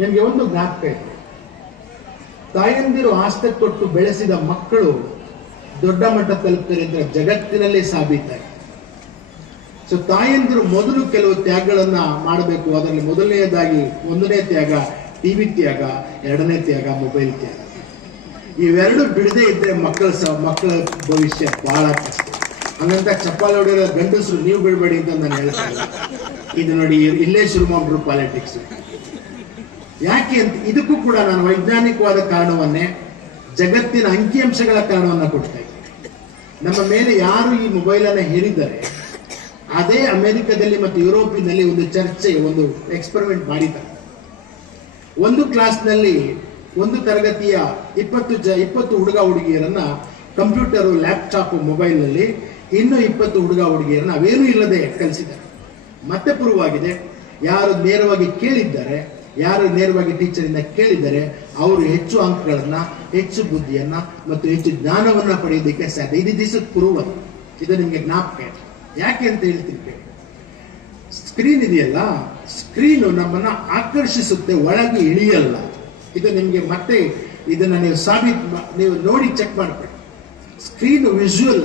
ನಿಮಗೆ ಒಂದು ಜ್ಞಾಪಕ ಇದೆ, ತಾಯಂದಿರು ಆಸ್ತಿ ಕೊಟ್ಟು ಬೆಳೆಸಿದ ಮಕ್ಕಳು ದೊಡ್ಡ ಮಟ್ಟ ತಲುಪ್ತಾರೆ ಅಂದ್ರೆ ಜಗತ್ತಿನಲ್ಲಿ ಸಾಬೀತಾಗಿದೆ. ಸೊ ತಾಯಂದಿರು ಮೊದಲು ಕೆಲವು ತ್ಯಾಗಗಳನ್ನ ಮಾಡಬೇಕು. ಅದರಲ್ಲಿ ಮೊದಲನೆಯದಾಗಿ, ಒಂದನೇ ತ್ಯಾಗ ಟಿವಿ ತ್ಯಾಗ, ಎರಡನೇ ತ್ಯಾಗ ಮೊಬೈಲ್ ತ್ಯಾಗ. ಇವೆರಡು ಬಿಡದೇ ಇದ್ರೆ ಮಕ್ಕಳ ಭವಿಷ್ಯ ಬಹಳ ಕಷ್ಟ. ಹಂಗಂತ ಚಪ್ಪಾಳೆ ಹೊಡೆಯೋ ಗಂಡಸರು ನೀವು ಬಿಡಬೇಡಿ ಅಂತ ನಾನು ಹೇಳ್ತಾ ಇಲ್ಲ. ಇದು ನೋಡಿ, ಇಲ್ಲೇ ಶುರು ಮಾಡ್ಬಿಟ್ರು ಪಾಲಿಟಿಕ್ಸ್. ಯಾಕೆ ಅಂತ ಇದಕ್ಕೂ ಕೂಡ ನಾನು ವೈಜ್ಞಾನಿಕವಾದ ಕಾರಣವನ್ನೇ, ಜಗತ್ತಿನ ಅಂಕಿಅಂಶಗಳ ಕಾರಣವನ್ನ ಕೊಡ್ತಾ ಇದ್ದೀನಿ. ನಮ್ಮ ಮೇಲೆ ಯಾರು ಈ ಮೊಬೈಲ್ ಅನ್ನ ಹೇರಿದ್ದಾರೆ, ಅದೇ ಅಮೆರಿಕದಲ್ಲಿ ಮತ್ತು ಯುರೋಪಿನಲ್ಲಿ ಒಂದು ಚರ್ಚೆ, ಒಂದು ಎಕ್ಸ್ಪೆರಿಮೆಂಟ್ ಮಾಡಿದ್ದಾರೆ. ಒಂದು ಕ್ಲಾಸ್ನಲ್ಲಿ, ಒಂದು ತರಗತಿಯ 20 ಹುಡುಗ ಹುಡುಗಿಯರನ್ನ ಕಂಪ್ಯೂಟರ್, ಲ್ಯಾಪ್ಟಾಪ್, ಮೊಬೈಲ್ ನಲ್ಲಿ ಇನ್ನು 20 ಹುಡುಗ ಹುಡುಗಿಯರನ್ನ ಅವೇನೂ ಇಲ್ಲದೆ ಕಲಿಸಿದ್ದಾರೆ. ಮತ್ತೆ ಪೂರ್ವವಾಗಿದೆ, ಯಾರು ನೇರವಾಗಿ ಕೇಳಿದ್ದಾರೆ, ಯಾರು ನೇರವಾಗಿ ಟೀಚರಿಂದ ಕೇಳಿದ್ದಾರೆ, ಅವರು ಹೆಚ್ಚು ಅಂಕಗಳನ್ನ, ಹೆಚ್ಚು ಬುದ್ಧಿಯನ್ನ ಮತ್ತು ಹೆಚ್ಚು ಜ್ಞಾನವನ್ನ ಪಡೆಯೋದಕ್ಕೆ ಸಾಧ್ಯ. ಇದು ದಿವಸದ ಪೂರ್ವ. ಇದು ನಿಮ್ಗೆ ಜ್ಞಾಪಕ. ಯಾಕೆ ಅಂತ ಹೇಳ್ತೀನಿ. ಸ್ಕ್ರೀನ್ ಇದೆಯಲ್ಲ, ಸ್ಕ್ರೀನು ನಮ್ಮನ್ನ ಆಕರ್ಷಿಸುತ್ತೆ, ಒಳಗೆ ಇಳಿಯಲ್ಲ. ಇದು ನಿಮ್ಗೆ ಮತ್ತೆ ಇದನ್ನ ನೀವು ನೋಡಿ ಚೆಕ್ ಮಾಡ್ಕೊಳ್ಳಿ. ಸ್ಕ್ರೀನ್ ವಿಜುವಲ್,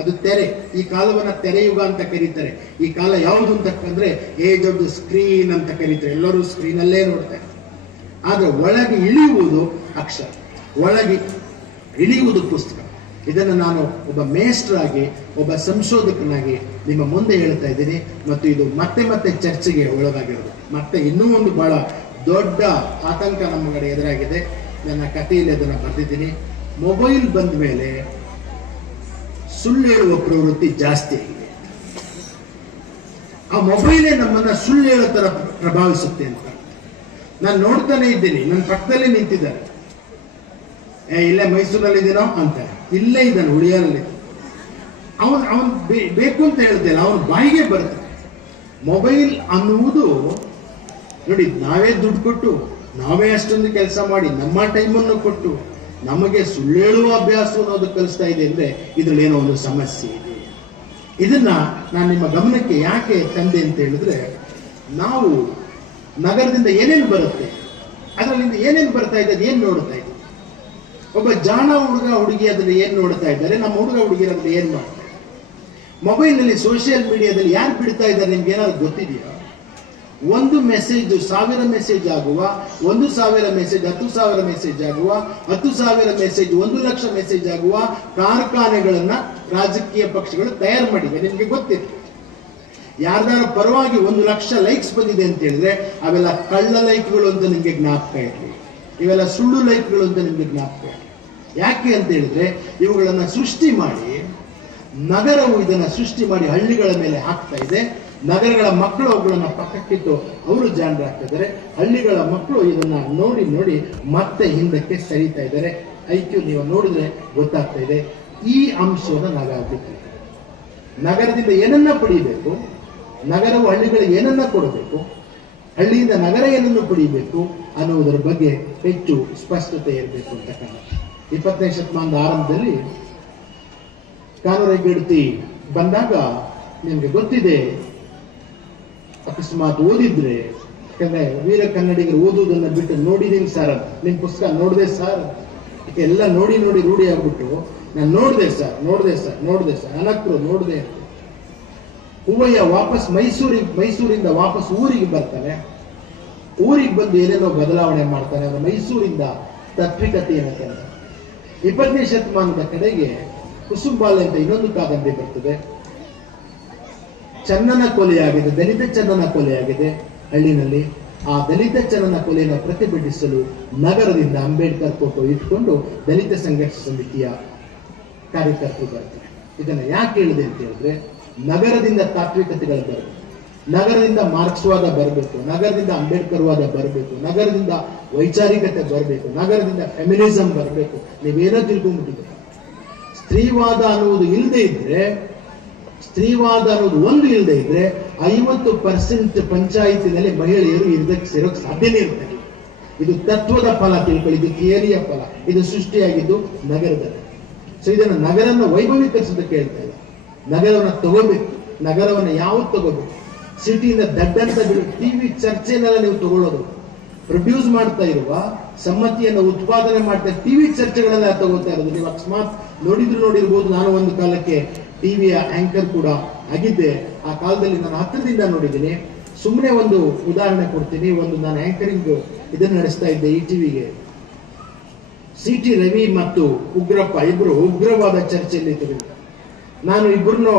ಅದು ತೆರೆ. ಈ ಕಾಲವನ್ನ ತೆರೆಯುಗ ಅಂತ ಕರೀತಾರೆ. ಈ ಕಾಲ ಯಾವುದು ಅಂತಂದ್ರೆ ಏಜ್ ಆಫ್ ದ ಸ್ಕ್ರೀನ್ ಅಂತ ಕರೀತಾರೆ. ಎಲ್ಲರೂ ಸ್ಕ್ರೀನ್ ಅಲ್ಲೇ ನೋಡ್ತಾರೆ. ಆದ್ರೆ ಒಳಗೆ ಇಳಿಯುವುದು ಅಕ್ಷರ, ಒಳಗೆ ಇಳಿಯುವುದು ಪುಸ್ತಕ. ಇದನ್ನು ನಾನು ಒಬ್ಬ ಮೇಸ್ಟ್ರಾಗಿ, ಒಬ್ಬ ಸಂಶೋಧಕನಾಗಿ ನಿಮ್ಮ ಮುಂದೆ ಹೇಳ್ತಾ ಇದ್ದೀನಿ. ಮತ್ತು ಇದು ಮತ್ತೆ ಮತ್ತೆ ಚರ್ಚೆಗೆ ಒಳಗಾಗಿರೋದು. ಮತ್ತೆ ಇನ್ನೂ ಒಂದು ಬಹಳ ದೊಡ್ಡ ಆತಂಕ ನಮ್ಮ ಕಡೆ ಎದುರಾಗಿದೆ. ನನ್ನ ಕಥೆಯಲ್ಲಿ ಅದನ್ನು ಬರೆದಿದ್ದೀನಿ. ಮೊಬೈಲ್ ಬಂದ ಮೇಲೆ ಸುಳ್ಳು ಹೇಳುವ ಪ್ರವೃತ್ತಿ ಜಾಸ್ತಿ ಆಗಿದೆ. ಆ ಮೊಬೈಲೇ ನಮ್ಮನ್ನ ಸುಳ್ಳು ಹೇಳೋ ತರ ಪ್ರಭಾವಿಸುತ್ತೆ ಅಂತ ನಾನು ನೋಡ್ತಾನೆ ಇದ್ದೀನಿ. ನನ್ನ ಪಕ್ಕದಲ್ಲೇ ನಿಂತಿದ್ದಾರೆ, ಇಲ್ಲೇ ಮೈಸೂರಲ್ಲಿ ಇದೀನೋ ಅಂತ, ಇಲ್ಲೇ ಇದ್ದಾನೆ ಹುಳಿಯಾರಲ್ಲಿ. ಅವನ್ ಬೇಕು ಅಂತ ಹೇಳ್ತೇನೆ, ಅವನ ಬಾಯಿಗೆ ಬರುತ್ತೆ. ಮೊಬೈಲ್ ಅನ್ನುವುದು ನೋಡಿ, ನಾವೇ ದುಡ್ಡು ಕೊಟ್ಟು, ನಾವೇ ಅಷ್ಟೊಂದು ಕೆಲಸ ಮಾಡಿ, ನಮ್ಮ ಟೈಮನ್ನು ಕೊಟ್ಟು ನಮಗೆ ಸುಳ್ಳು ಹೇಳುವ ಅಭ್ಯಾಸ ಅನ್ನೋದು ಕಲಿಸ್ತಾ ಇದೆ ಅಂದ್ರೆ ಇದ್ರಲ್ಲಿ ಏನೋ ಒಂದು ಸಮಸ್ಯೆ ಇದೆ. ಇದನ್ನ ನಾನು ನಿಮ್ಮ ಗಮನಕ್ಕೆ ಯಾಕೆ ತಂದೆ ಅಂತ ಹೇಳಿದ್ರೆ, ನಾವು ನಗರದಿಂದ ಏನೇನು ಬರುತ್ತೆ, ಅದರಲ್ಲಿಂದ ಏನೇನು ಬರ್ತಾ ಇದೆ, ಏನ್ ನೋಡ್ತಾ ಇದ್ದೀವಿ. ಒಬ್ಬ ಜಾಣ ಹುಡುಗ ಹುಡುಗಿ ಅದ್ರಲ್ಲಿ ಏನ್ ನೋಡ್ತಾ ಇದ್ದಾರೆ, ನಮ್ಮ ಹುಡುಗ ಹುಡುಗಿರ ಅದ್ರಲ್ಲಿ ಏನ್ ಮಾಡ್ತಾ ಇದ್ದಾರೆ. ಮೊಬೈಲ್ ನಲ್ಲಿ, ಸೋಷಿಯಲ್ ಮೀಡಿಯಾದಲ್ಲಿ ಯಾರು ಬಿಡ್ತಾ ಇದ್ದಾರೆ ನಿಮ್ಗೆ ಏನಾದ್ರು ಗೊತ್ತಿದೆಯಾ? ಒಂದು ಮೆಸೇಜ್ 1000 ಮೆಸೇಜ್ ಆಗುವ, 1000 ಮೆಸೇಜ್ 10,000 ಮೆಸೇಜ್ ಆಗುವ, 10,000 ಮೆಸೇಜ್ 1,00,000 ಮೆಸೇಜ್ ಆಗುವ ಕಾರ್ಖಾನೆಗಳನ್ನ ರಾಜಕೀಯ ಪಕ್ಷಗಳು ತಯಾರು ಮಾಡಿವೆ. ನಿಮ್ಗೆ ಗೊತ್ತಿದೆ. ಯಾರ್ದಾರ ಪರವಾಗಿ 1,00,000 ಲೈಕ್ಸ್ ಬಂದಿದೆ ಅಂತ ಹೇಳಿದ್ರೆ ಅವೆಲ್ಲ ಕಳ್ಳ ಲೈಕ್ಗಳು ಅಂತ ನಿಮ್ಗೆ ಜ್ಞಾಪಕ ಇರಲಿ. ಇವೆಲ್ಲ ಸುಳ್ಳು ಲೈಕ್ಗಳು ಅಂತ ನಿಮ್ಗೆ ಜ್ಞಾಪಕ ಇರಲಿ. ಯಾಕೆ ಅಂತ ಹೇಳಿದ್ರೆ ಇವುಗಳನ್ನ ಸೃಷ್ಟಿ ಮಾಡಿ, ನಗರವು ಇದನ್ನ ಸೃಷ್ಟಿ ಮಾಡಿ ಹಳ್ಳಿಗಳ ಮೇಲೆ ಹಾಕ್ತಾ ಇದೆ. ನಗರಗಳ ಮಕ್ಕಳು ಅವುಗಳನ್ನ ಪಕ್ಕಕ್ಕಿಟ್ಟು ಅವರು ಜಾಣರಾಗ್ತಿದ್ದಾರೆ. ಹಳ್ಳಿಗಳ ಮಕ್ಕಳು ಇದನ್ನ ನೋಡಿ ನೋಡಿ ಮತ್ತೆ ಹಿಂದಕ್ಕೆ ಸರಿತಾ ಇದ್ದಾರೆ. ಐಕ್ಯೂ ನೀವು ನೋಡಿದ್ರೆ ಗೊತ್ತಾಗ್ತಾ ಇದೆ. ಈ ಅಂಶವನ್ನು ನಾಗಾಗ್ಬಿಟ್ಟು ನಗರದಿಂದ ಏನನ್ನ ಪಡೀಬೇಕು, ನಗರವು ಹಳ್ಳಿಗಳಿಗೆ ಏನನ್ನ ಕೊಡಬೇಕು, ಹಳ್ಳಿಯಿಂದ ನಗರ ಏನನ್ನು ಪಡೀಬೇಕು ಅನ್ನುವುದರ ಬಗ್ಗೆ ಹೆಚ್ಚು ಸ್ಪಷ್ಟತೆ ಇರಬೇಕು ಅಂತ ಕಾಣುತ್ತೆ. 20ನೇ ಶತಮಾನದ ಆರಂಭದಲ್ಲಿ ಕಾನೂರು ಗೆಡ್ತಿ ಬಂದಾಗ ನಿಮ್ಗೆ ಗೊತ್ತಿದೆ, ಅಕಸ್ಮಾತ್ ಓದಿದ್ರೆ, ಯಾಕಂದ್ರೆ ವೀರ ಕನ್ನಡಿಗರು ಓದುವುದನ್ನ ಬಿಟ್ಟು ನೋಡಿದೀನಿ ಸರ್, ನಿಮ್ ಪುಸ್ತಕ ನೋಡಿದೆ ಸರ್, ಎಲ್ಲ ನೋಡಿ ನೋಡಿ ರೂಢಿ ಆಗ್ಬಿಟ್ಟು ನಾನು ನೋಡಿದೆ ಸರ್ ಅನಕ್ರು ನೋಡಿದೆ. ಹೂವಯ್ಯ ವಾಪಸ್ ಮೈಸೂರಿಂದ ವಾಪಸ್ ಊರಿಗೆ ಬರ್ತಾನೆ. ಊರಿಗೆ ಬಂದು ಏನೇನೋ ಬದಲಾವಣೆ ಮಾಡ್ತಾನೆ. ಅವರ ಮೈಸೂರಿಂದ ತಾತ್ವಿಕತೆಯನ್ನು ತಂದ. 20ನೇ ಶತಮಾನದ ಕಡೆಗೆ ಕುಸುಂಬಾಲೆ ಅಂತ ಇನ್ನೊಂದು ಕಾದಂಬರಿ ಬರ್ತದೆ. ಚನ್ನನ ಕೊಲೆಯಾಗಿದೆ, ದಲಿತ ಚನ್ನನ ಕೊಲೆಯಾಗಿದೆ ಹಳ್ಳಿನಲ್ಲಿ. ಆ ದಲಿತ ಚನ್ನನ ಕೊಲೆಯನ್ನು ಪ್ರತಿಭಟಿಸಲು ನಗರದಿಂದ ಅಂಬೇಡ್ಕರ್ ಫೋಟೋ ಇಟ್ಕೊಂಡು ದಲಿತ ಸಂಘರ್ಷ ಸಮಿತಿಯ ಕಾರ್ಯಕರ್ತರು ಬರ್ತಾರೆ. ಇದನ್ನ ಯಾಕೆ ಹೇಳಿದೆ ಅಂತ ಹೇಳಿದ್ರೆ, ನಗರದಿಂದ ತಾತ್ವಿಕತೆಗಳು ಬರಬೇಕು, ನಗರದಿಂದ ಮಾರ್ಕ್ಸ್ವಾದ ಬರಬೇಕು, ನಗರದಿಂದ ಅಂಬೇಡ್ಕರ್ವಾದ ಬರಬೇಕು, ನಗರದಿಂದ ವೈಚಾರಿಕತೆ ಬರಬೇಕು, ನಗರದಿಂದ ಫೆಮಿನಿಸಂ ಬರಬೇಕು. ನೀವೇನೋ ತಿಳ್ಕೊಂಡ್ಬಿಟ್ಟಿದ್ದೀರ. ಸ್ತ್ರೀವಾದ ಅನ್ನುವುದು ಇಲ್ಲದೆ ಇದ್ರೆ, ಸ್ತ್ರೀವಾದ ಅನ್ನೋದು ಒಂದು ಇಲ್ಲದೆ ಇದ್ರೆ 50% ಪಂಚಾಯಿತಿನಲ್ಲಿ ಮಹಿಳೆಯರು ಇರೋಕ್ಕೆ ಸಾಧ್ಯನೇ ಇರ್ತಾರೆ. ಇದು ತತ್ವದ ಫಲ ತಿಳ್ಕೊಳ್ಳಿ, ಇದು ಥಿಯರಿಯ ಫಲ. ಇದು ಸೃಷ್ಟಿಯಾಗಿದ್ದು ನಗರದಲ್ಲಿ. ಸೊ ಇದನ್ನು ನಗರನ ವೈಭವೀಕರಿಸೋದಕ್ಕೆ ಹೇಳ್ತಾ ಇಲ್ಲ. ನಗರವನ್ನು ತಗೋಬೇಕು. ನಗರವನ್ನು ಯಾವತ್ತು ತಗೋಬೇಕು? ಸಿಟಿಯಿಂದ ದಡ್ಡಂತ ಬಿಡು. ಟಿವಿ ಚರ್ಚೆನೆಲ್ಲ ನೀವು ತಗೊಳ್ಳೋದು, ಪ್ರೊಡ್ಯೂಸ್ ಮಾಡ್ತಾ ಇರುವ ಸಮ್ಮತಿಯನ್ನು ಉತ್ಪಾದನೆ ಮಾಡ್ತಾ ಟಿವಿ ಚರ್ಚೆಗಳೆಲ್ಲ ತಗೋತಾ ಇರೋದು. ನೀವು ಅಕಸ್ಮಾತ್ ನೋಡಿರ್ಬೋದು. ನಾನು ಒಂದು ಕಾಲಕ್ಕೆ ಟಿವಿಯ ಆಂಕರ್ ಕೂಡ ಆಗಿದ್ದೆ. ಆ ಕಾಲದಲ್ಲಿ ನಾನು ಹತ್ತಿರದಿಂದ ನೋಡಿದ್ದೀನಿ. ಸುಮ್ಮನೆ ಒಂದು ಉದಾಹರಣೆ ಕೊಡ್ತೀನಿ. ನಾನು ಆಂಕರಿಂಗ್ ಇದನ್ನು ನಡೆಸ್ತಾ ಇದ್ದೆ ಈ ಟಿವಿಗೆ. CT ರವಿ ಮತ್ತು ಉಗ್ರಪ್ಪ ಇಬ್ರು ಉಗ್ರವಾದ ಚರ್ಚೆಯಲ್ಲಿ ಇದ್ರು. ನಾನು ಇಬ್ಬರನ್ನು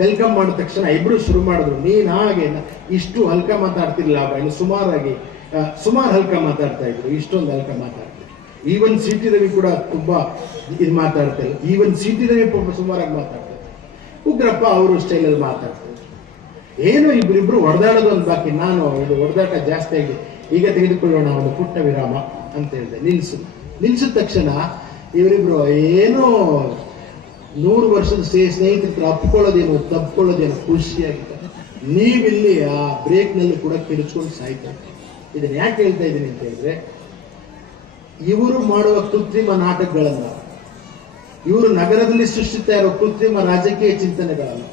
ವೆಲ್ಕಮ್ ಮಾಡಿದ ತಕ್ಷಣ ಇಬ್ರು ಶುರು ಮಾಡಿದ್ರು, ನೀನ್ ಹಾಗೆ ಇಷ್ಟು ಹಲ್ಕ ಮಾತಾಡ್ತಿರ್ಲಿಲ್ಲ, ಇನ್ನು ಸುಮಾರು ಹಲ್ಕ ಮಾತಾಡ್ತಾ ಇದ್ರು, ಇಷ್ಟೊಂದು ಹಲ್ಕ ಮಾತಾಡ್ತಿದ್ರು. ಈವನ್ CT ರವಿ ಕೂಡ ತುಂಬಾ ಇದು ಮಾತಾಡ್ತಾ ಇಲ್ಲ. ಈವನ್ CT ರವಿ ಸುಮಾರಾಗಿ ಮಾತಾಡ್ತಾರೆ. ಉಗ್ರಪ್ಪ ಅವರು ಸ್ಟೈಲಲ್ಲಿ ಮಾತಾಡ್ತಾರೆ. ಏನು ಇಬ್ರಿಬ್ರು ಹೊಡೆದಾಡೋದು ಒಂದು ಬಾಕಿ. ನಾನು ಇದು ಹೊಡೆದಾಟ ಜಾಸ್ತಿ ಆಗಿದೆ, ಈಗ ತೆಗೆದುಕೊಳ್ಳೋಣ ಒಂದು ಪುಟ್ಟ ವಿರಾಮ ಅಂತ ಹೇಳಿದೆ. ನಿಲ್ಸಿದ ತಕ್ಷಣ ಇವರಿಬ್ರು ಏನೋ 100 ವರ್ಷದ ಸ್ನೇಹಿತರು ಅಪ್ಕೊಳ್ಳೋದೇನು ತಪ್ಕೊಳ್ಳೋದೇನು ಖುಷಿಯಾಗಿತ್ತು. ನೀವಿಲ್ಲಿ ಆ ಬ್ರೇಕ್ನಲ್ಲಿ ಕೂಡ ಕಿರಿಚ್ಕೊಂಡು ಸಾಯ್ತಾರೆ. ಇದನ್ನ ಯಾಕೆ ಹೇಳ್ತಾ ಇದ್ದೀನಿ ಅಂತ ಹೇಳಿದ್ರೆ, ಇವರು ಮಾಡುವ ಕೃತ್ರಿಮ ನಾಟಕಗಳನ್ನ, ಇವರು ನಗರದಲ್ಲಿ ಸೃಷ್ಟಿಸ್ತಾ ಇರೋ ಕೃತ್ರಿಮ ರಾಜಕೀಯ ಚಿಂತನೆಗಳನ್ನ,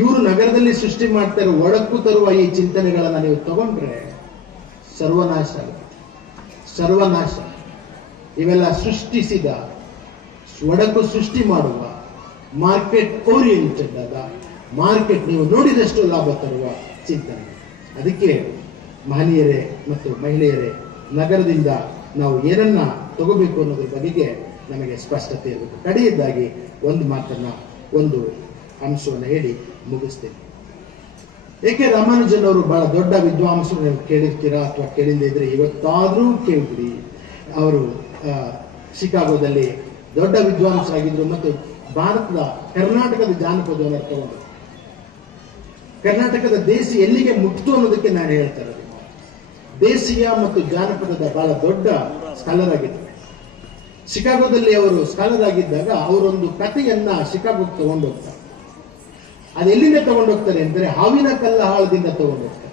ಇವರು ನಗರದಲ್ಲಿ ಸೃಷ್ಟಿ ಮಾಡ್ತಾ ಇರೋ ಒಡಕು ತರುವ ಈ ಚಿಂತನೆಗಳನ್ನ ನೀವು ತಗೊಂಡ್ರೆ ಸರ್ವನಾಶ ಆಗುತ್ತೆ. ಸರ್ವನಾಶ. ಇವೆಲ್ಲ ಸೃಷ್ಟಿಸಿದ, ಒಡಕು ಸೃಷ್ಟಿ ಮಾಡುವ, ಮಾರ್ಕೆಟ್ ಓರಿಯೆಂಟೆಡ್ ಆದ, ಮಾರ್ಕೆಟ್ ನೀವು ನೋಡಿದಷ್ಟು ಲಾಭ ತರುವ ಚಿಂತನೆ. ಅದಕ್ಕೆ ಮಹನೀಯರೇ ಮತ್ತು ಮಹಿಳೆಯರೇ, ನಗರದಿಂದ ನಾವು ಏನನ್ನ ತಗೋಬೇಕು ಅನ್ನೋದ್ರ ಬಗೆಗೆ ನಮಗೆ ಸ್ಪಷ್ಟತೆ ಇರಬೇಕು. ಕಡೆಯದಾಗಿ ಒಂದು ಮಾತನ್ನ, ಒಂದು ಅಂಶವನ್ನು ಹೇಳಿ ಮುಗಿಸ್ತೇನೆ. ಏಕೆ ರಾಮಾನುಜನ್ ಅವರು ಬಹಳ ದೊಡ್ಡ ವಿದ್ವಾಂಸರು. ನೀವು ಕೇಳಿರ್ತೀರಾ ಅಥವಾ ಕೇಳಿಲ್ಲದೆ ಇದ್ರೆ ಇವತ್ತಾದ್ರೂ ಕೇಳ್ಬಿಡಿ. ಅವರು ಶಿಕಾಗೋದಲ್ಲಿ ದೊಡ್ಡ ವಿದ್ವಾಂಸರಾಗಿದ್ರು ಮತ್ತು ಭಾರತದ ಕರ್ನಾಟಕದ ಜಾನಪದವನ್ನು ತಗೊಂಡು ಕರ್ನಾಟಕದ ದೇಸಿ ಎಲ್ಲಿಗೆ ಮುಟ್ತು ಅನ್ನೋದಕ್ಕೆ ನಾನು ಹೇಳ್ತಾ ಇರೋದು. ದೇಸಿಯ ಮತ್ತು ಜಾನಪದದ ಬಹಳ ದೊಡ್ಡ ಸ್ಕಾಲರ್ ಆಗಿದ್ದಾರೆ. ಶಿಕಾಗೋದಲ್ಲಿ ಅವರು ಸ್ಕಾಲರ್ ಆಗಿದ್ದಾಗ ಅವರೊಂದು ಕಥೆಯನ್ನ ಶಿಕಾಗೋಗೆ ತಗೊಂಡು ಹೋಗ್ತಾರೆ. ಅದೆಲ್ಲಿಂದ ತಗೊಂಡೋಗ್ತಾರೆ ಅಂದ್ರೆ ಹಾವಿನ ಕಲ್ಲಹಾಳದಿಂದ ತಗೊಂಡೋಗ್ತಾರೆ.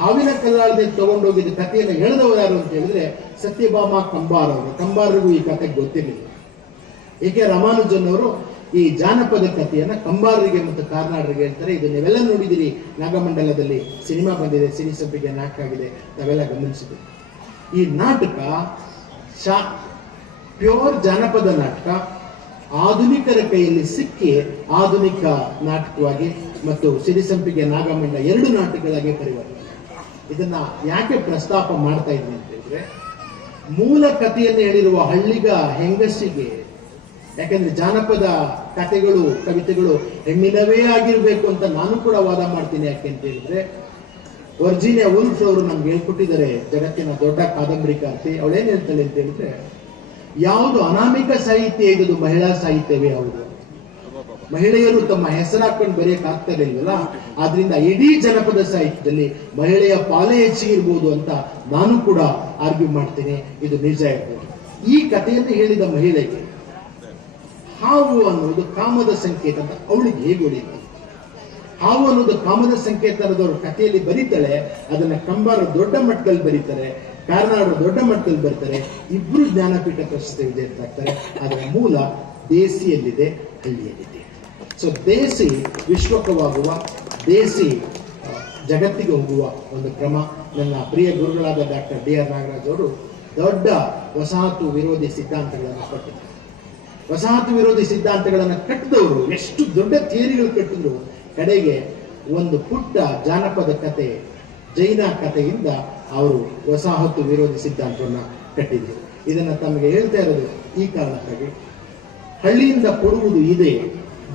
ಹಾವಿನ ಕಲ್ಲಹಾಳದಿಂದ ತಗೊಂಡೋಗಿದ್ದ ಕಥೆಯನ್ನು ಹೇಳಿದವರು ಯಾರು ಅಂತ ಹೇಳಿದ್ರೆ ಸತ್ಯಭಾಮ ಕಂಬಾರ್ ಅವರು. ಕಂಬಾರರಿಗೂ ಈ ಕಥೆ ಗೊತ್ತಿರಲಿಲ್ಲ. ಏಕೆ ರಾಮಾನುಜನ್ ಅವರು ಈ ಜಾನಪದ ಕಥೆಯನ್ನ ಕಂಬಾರರಿಗೆ ಮತ್ತು ಕಾರ್ನಾಡರಿಗೆ ಹೇಳ್ತಾರೆ. ಇದು ನೀವೆಲ್ಲ ನೋಡಿದಿರಿ, ನಾಗಮಂಡಲದಲ್ಲಿ ಸಿನಿಮಾ ಬಂದಿದೆ, ಸಿನಿಸಂಪಿಗೆ ನಾಟಕ ಆಗಿದೆ, ನಾವೆಲ್ಲ ಗಮನಿಸಿದ್ವಿ. ಈ ನಾಟಕ ಪ್ಯೂರ್ ಜಾನಪದ ನಾಟಕ ಆಧುನಿಕರ ಕೈಯಲ್ಲಿ ಸಿಕ್ಕಿ ಆಧುನಿಕ ನಾಟಕವಾಗಿ ಮತ್ತು ಸಿರಿಸಂಪಿಗೆ ನಾಗಮಂಡ 2 ನಾಟಕಗಳಾಗಿ ಪರಿವರ್ತನೆ. ಇದನ್ನ ಯಾಕೆ ಪ್ರಸ್ತಾಪ ಮಾಡ್ತಾ ಇದ್ದೀನಿ ಅಂತ ಹೇಳಿದ್ರೆ, ಮೂಲ ಕಥೆಯನ್ನು ಹೇಳಿರುವ ಹಳ್ಳಿಗ ಹೆಂಗಸಿಗೆ, ಯಾಕಂದ್ರೆ ಜಾನಪದ ಕಥೆಗಳು ಕವಿತೆಗಳು ಹೆಣ್ಣಿನವೇ ಆಗಿರ್ಬೇಕು ಅಂತ ನಾನು ಕೂಡ ವಾದ ಮಾಡ್ತೀನಿ. ಯಾಕೆ ಅಂತ ಹೇಳಿದ್ರೆ, ವರ್ಜಿನಿಯಾ ವುಲ್ಫ್ ಅವರು ನಮ್ಗೆ ಹೇಳ್ಕೊಟ್ಟಿದ್ದಾರೆ, ಜಗತ್ತಿನ ದೊಡ್ಡ ಕಾದಂಬರಿಕಾರ್ತಿ. ಅವಳೇನ್ ಹೇಳ್ತಾಳೆ ಅಂತ ಹೇಳಿದ್ರೆ, ಯಾವುದು ಅನಾಮಿಕ ಸಾಹಿತ್ಯ ಇದ್ದು ಮಹಿಳಾ ಸಾಹಿತ್ಯವೇ ಹೌದು. ಮಹಿಳೆಯರು ತಮ್ಮ ಹೆಸರಾಕೊಂಡು ಬರೆಯಕ್ ಆಗ್ತಾ ಇಲ್ವಲ್ಲ, ಆದ್ರಿಂದ ಇಡೀ ಜನಪದ ಸಾಹಿತ್ಯದಲ್ಲಿ ಮಹಿಳೆಯ ಪಾಲೇ ಹೆಚ್ಚಿಗಿರ್ಬೋದು ಅಂತ ನಾನು ಕೂಡ ಆರ್ಗ್ಯೂ ಮಾಡ್ತೇನೆ. ಇದು ನಿಜ ಇರ್ಬೋದು. ಈ ಕಥೆಯನ್ನು ಹೇಳಿದ ಮಹಿಳೆಗೆ ಹಾವು ಅನ್ನೋದು ಕಾಮದ ಸಂಕೇತ ಅಂತ ಅವಳಿಗೆ ಹೇಗೆ ಹೊಳಿತು? ಹಾವು ಅನ್ನೋದು ಕಾಮದ ಸಂಕೇತ ಅನ್ನೋದವ್ರ ಕಥೆಯಲ್ಲಿ ಬರೀತಾಳೆ. ಅದನ್ನ ಕಂಬಾರ ದೊಡ್ಡ ಮಟ್ಟದಲ್ಲಿ ಬರೀತಾರೆ, ಕಾರ್ನಾಡರು ದೊಡ್ಡ ಮಟ್ಟದಲ್ಲಿ ಬರ್ತಾರೆ. ಇಬ್ರು ಜ್ಞಾನಪೀಠ ಪ್ರಶಸ್ತಿ ವಿಜೇತರಾಗ್ತಾರೆ. ಅದರ ಮೂಲ ದೇಸಿಯಲ್ಲಿದೆ, ಹಳ್ಳಿಯಲ್ಲಿದೆ. ಸೊ ದೇಸಿ ವಿಶ್ವಕವಾಗುವ, ದೇಸಿ ಜಗತ್ತಿಗೆ ಹೋಗುವ ಒಂದು ಕ್ರಮ. ನನ್ನ ಪ್ರಿಯ ಗುರುಗಳಾದ ಡಾಕ್ಟರ್ DR ನಾಗರಾಜ್ ಅವರು ದೊಡ್ಡ ವಸಾಹತು ವಿರೋಧಿ ಸಿದ್ಧಾಂತಗಳನ್ನು ಕೊಟ್ಟಿದ್ದಾರೆ. ವಸಾಹತು ವಿರೋಧಿ ಸಿದ್ಧಾಂತಗಳನ್ನು ಕಟ್ಟಿದವರು ಎಷ್ಟು ದೊಡ್ಡ ಥಿಯರಿಗಳು ಕಟ್ಟಿದ್ರು, ಕಡೆಗೆ ಒಂದು ಪುಟ್ಟ ಜಾನಪದ ಕತೆ, ಜೈನ ಕಥೆಯಿಂದ ಅವರು ವಸಾಹತು ವಿರೋಧಿ ಸಿದ್ಧಾಂತವನ್ನು ಕಟ್ಟಿದ್ರು. ಇದನ್ನ ತಮಗೆ ಹೇಳ್ತಾ ಇರೋದು ಈ ಕಾರಣಕ್ಕಾಗಿ, ಹಳ್ಳಿಯಿಂದ ಕೊಡುವುದು ಇದೆ,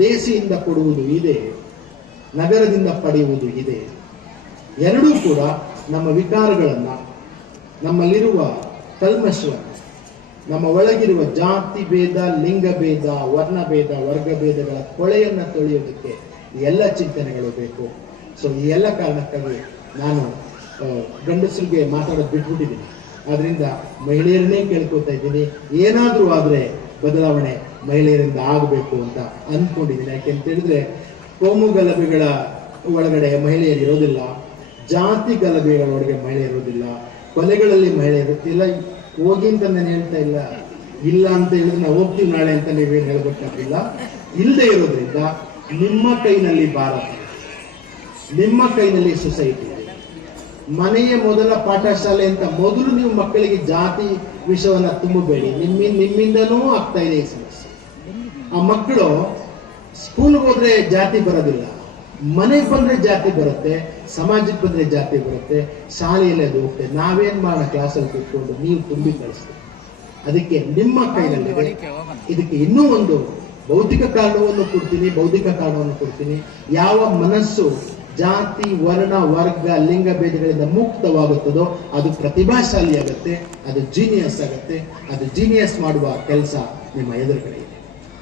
ದೇಸಿಯಿಂದ ಕೊಡುವುದು ಇದೆ, ನಗರದಿಂದ ಪಡೆಯುವುದು ಇದೆ. ಎರಡೂ ಕೂಡ ನಮ್ಮ ವಿಕಾರಗಳನ್ನ, ನಮ್ಮಲ್ಲಿರುವ ಕಲ್ಮಶವನ್ನು, ನಮ್ಮ ಒಳಗಿರುವ ಜಾತಿ ಭೇದ, ಲಿಂಗ ಭೇದ, ವರ್ಣ ಭೇದ, ವರ್ಗ ಭೇದಗಳ ಕೊಳೆಯನ್ನ ತೊಳೆಯೋದಕ್ಕೆ ಈ ಎಲ್ಲ ಚಿಂತನೆಗಳು ಬೇಕು. ಸೊ ಈ ಎಲ್ಲ ಕಾರಣಕ್ಕಾಗಿ ನಾನು ಗಂಡಸರಿಗೆ ಮಾತಾಡೋದು ಬಿಟ್ಬಿಟ್ಟಿದ್ದೀನಿ. ಆದ್ರಿಂದ ಮಹಿಳೆಯರನ್ನೇ ಕೇಳ್ಕೊತಾ ಇದ್ದೀನಿ, ಏನಾದರೂ ಆದರೆ ಬದಲಾವಣೆ ಮಹಿಳೆಯರಿಂದ ಆಗಬೇಕು ಅಂತ ಅಂದ್ಕೊಂಡಿದ್ದೀನಿ. ಯಾಕೆಂತ ಹೇಳಿದ್ರೆ ಕೋಮು ಗಲಭೆಗಳ ಒಳಗಡೆ ಮಹಿಳೆಯರು ಇರೋದಿಲ್ಲ, ಜಾತಿ ಗಲಭೆಗಳ ಒಳಗೆ ಮಹಿಳೆ ಇರೋದಿಲ್ಲ, ಕೊಲೆಗಳಲ್ಲಿ ಮಹಿಳೆ ಇರುತ್ತಿಲ್ಲ. ಹೋಗಿ ಅಂತ ನಾನು ಹೇಳ್ತಾ ಇಲ್ಲ ಅಂತ ಹೇಳಿದ್ರೆ ನಾವು ಹೋಗ್ತೀವಿ ನಾಳೆ ಅಂತ ನೀವೇನು ಹೇಳ್ಬೇಕಾಗಿಲ್ಲ. ಇಲ್ಲದೆ ಇರೋದ್ರಿಂದ ನಿಮ್ಮ ಕೈನಲ್ಲಿ ಭಾರತ, ನಿಮ್ಮ ಕೈನಲ್ಲಿ ಸೊಸೈಟಿ. ಮನೆಯ ಮೊದಲ ಪಾಠಶಾಲೆ ಅಂತ ಮೊದಲು ನೀವು ಮಕ್ಕಳಿಗೆ ಜಾತಿ ವಿಷಯವನ್ನ ತುಂಬಬೇಡಿ. ನಿಮ್ಮಿಂದನೂ ಆಗ್ತಾ ಇದೆ ಈ ಸಮಸ್ಯೆ. ಆ ಮಕ್ಕಳು ಸ್ಕೂಲ್ಗೆ ಹೋದ್ರೆ ಜಾತಿ ಬರೋದಿಲ್ಲ, ಮನೆಗೆ ಬಂದ್ರೆ ಜಾತಿ ಬರುತ್ತೆ, ಸಮಾಜಕ್ಕೆ ಬಂದ್ರೆ ಜಾತಿ ಬರುತ್ತೆ, ಶಾಲೆಯಲ್ಲಿ ಅದು ಹೋಗ್ತದೆ. ನಾವೇನ್ ಮಾಡೋಣ ಕ್ಲಾಸಲ್ಲಿ ಕೂತ್ಕೊಂಡು ನೀವು ತುಂಬಿ ಕಳಿಸ್ತೀವಿ. ಅದಕ್ಕೆ ನಿಮ್ಮ ಕೈನಲ್ಲಿ ಇದಕ್ಕೆ ಇನ್ನೂ ಒಂದು ಬೌದ್ಧಿಕ ಕಾರಣವನ್ನು ಕೊಡ್ತೀನಿ. ಯಾವ ಮನಸ್ಸು ಜಾತಿ, ವರ್ಣ, ವರ್ಗ, ಲಿಂಗ ಭೇದಗಳಿಂದ ಮುಕ್ತವಾಗುತ್ತದೋ ಅದು ಪ್ರತಿಭಾಶಾಲಿ ಆಗುತ್ತೆ, ಅದು ಜೀನಿಯಸ್ ಆಗುತ್ತೆ. ಅದು ಜೀನಿಯಸ್ ಮಾಡುವ ಕೆಲಸ ನಿಮ್ಮ ಎದುರುಗಡೆ ಇದೆ.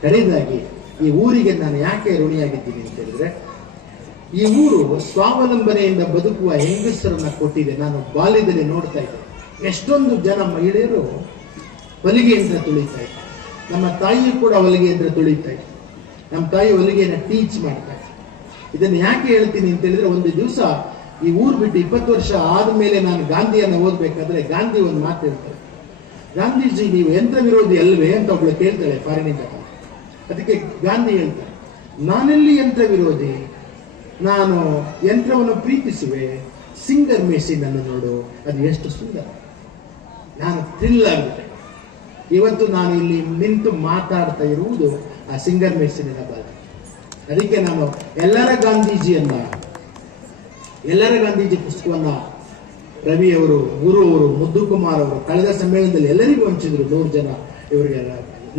ಕಡೆಯದಾಗಿ ಈ ಊರಿಗೆ ನಾನು ಯಾಕೆ ಋಣಿಯಾಗಿದ್ದೀನಿ ಅಂತ ಹೇಳಿದ್ರೆ, ಈ ಊರು ಸ್ವಾವಲಂಬನೆಯಿಂದ ಬದುಕುವ ಹೆಂಗಸರನ್ನ ಕೊಟ್ಟಿದೆ. ನಾನು ಬಾಲ್ಯದಲ್ಲಿ ನೋಡ್ತಾ ಇದ್ದೆ, ಎಷ್ಟೊಂದು ಜನ ಮಹಿಳೆಯರು ಹೊಲಿಗೆ ಯಂತ್ರ ತುಳಿತಾ ಇದ್ದಾರೆ. ನಮ್ಮ ತಾಯಿ ಕೂಡ ಹೊಲಿಗೆ ಯಂತ್ರ ತುಳಿತಾ ಇದ್ದಾರೆ. ನಮ್ಮ ತಾಯಿ ಹೊಲಿಗೆಯನ್ನು ಟೀಚ್ ಮಾಡ್ತಾ ಇದ್ದಾರೆ. ಇದನ್ನು ಯಾಕೆ ಹೇಳ್ತೀನಿ ಅಂತ ಹೇಳಿದ್ರೆ, ಒಂದು ದಿವಸ ಈ ಊರು ಬಿಟ್ಟು 20 ವರ್ಷ ಆದ್ಮೇಲೆ ನಾನು ಗಾಂಧಿಯನ್ನು ಓದ್ಬೇಕಾದ್ರೆ ಗಾಂಧಿ ಒಂದು ಮಾತು ಹೇಳ್ತಾರೆ, ಗಾಂಧೀಜಿ ನೀವು ಯಂತ್ರ ವಿರೋಧಿ ಅಲ್ವೇ ಅಂತ ಒಬ್ಳು ಕೇಳ್ತಾಳೆ ಫಾರಿನಿಂದ. ಅದಕ್ಕೆ ಗಾಂಧಿ ಹೇಳ್ತಾರೆ, ನಾನೆಲ್ಲಿ ಯಂತ್ರ ವಿರೋಧಿ, ನಾನು ಯಂತ್ರವನ್ನು ಪ್ರೀತಿಸುವೆ. ಸಿಂಗರ್ ಮೆಷಿನ್ ಅನ್ನು ನೋಡು, ಅದು ಎಷ್ಟು ಸುಂದರ. ನಾನು ಥ್ರಿಲ್ ಆಗ್ಬಿಟ್ಟೆ. ಇವತ್ತು ನಾನು ಇಲ್ಲಿ ನಿಂತು ಮಾತಾಡ್ತಾ ಇರುವುದು ಆ ಸಿಂಗರ್ ಮೆಷಿನಿನ ಬಗ್ಗೆ. ಅದಕ್ಕೆ ನಾನು ಎಲ್ಲರ ಗಾಂಧೀಜಿ ಪುಸ್ತಕವನ್ನ ರವಿ ಅವರು, ಗುರು ಅವರು, ಮುದ್ದುಕುಮಾರ್ ಅವರು ಕಳೆದ ಸಮ್ಮೇಳನದಲ್ಲಿ ಎಲ್ಲರಿಗೂ ಹಂಚಿದ್ರು. 100 ಜನ ಇವರಿಗೆ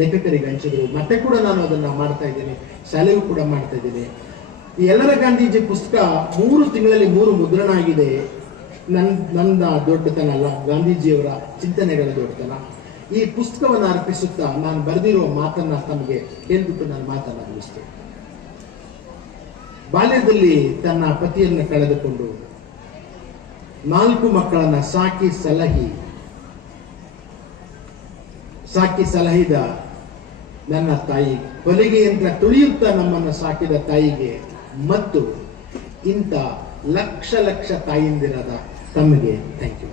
ಲೇಖಕರಿಗೆ ಹಂಚಿದ್ರು. ಮತ್ತೆ ಕೂಡ ನಾನು ಅದನ್ನ ಮಾಡ್ತಾ ಇದ್ದೀನಿ, ಶಾಲೆಗೂ ಕೂಡ ಮಾಡ್ತಾ ಇದ್ದೀನಿ. ಈ ಎಲ್ಲರ ಗಾಂಧೀಜಿ ಪುಸ್ತಕ 3 ತಿಂಗಳಲ್ಲಿ 3 ಮುದ್ರಣ ಆಗಿದೆ. ನನ್ನ ದೊಡ್ಡತನ ಅಲ್ಲ, ಗಾಂಧೀಜಿಯವರ ಚಿಂತನೆಗಳ ದೊಡ್ಡತನ. ಈ ಪುಸ್ತಕವನ್ನು ಅರ್ಪಿಸುತ್ತಾ ನಾನು ಬರೆದಿರುವ ಮಾತನ್ನ ತಮಗೆ ಹೇಳ್ಬಿಟ್ಟು ನಾನು ಮಾತನ್ನ ಮುಗಿಸ್ತೇನೆ. ಬಾಲ್ಯದಲ್ಲಿ ತನ್ನ ಪತಿಯನ್ನು ಕಳೆದುಕೊಂಡು 4 ಮಕ್ಕಳನ್ನ ಸಾಕಿ ಸಲಹಿದ ನನ್ನ ತಾಯಿ, ಹೊಲಿಗೆ ಯಂತ್ರ ತುಳಿಯುತ್ತಾ ನಮ್ಮನ್ನು ಸಾಕಿದ ತಾಯಿಗೆ ಮತ್ತು ಇಂಥ ಲಕ್ಷ ತಾಯಿಂದಿರದ ತಮಗೆ ಥ್ಯಾಂಕ್ ಯು.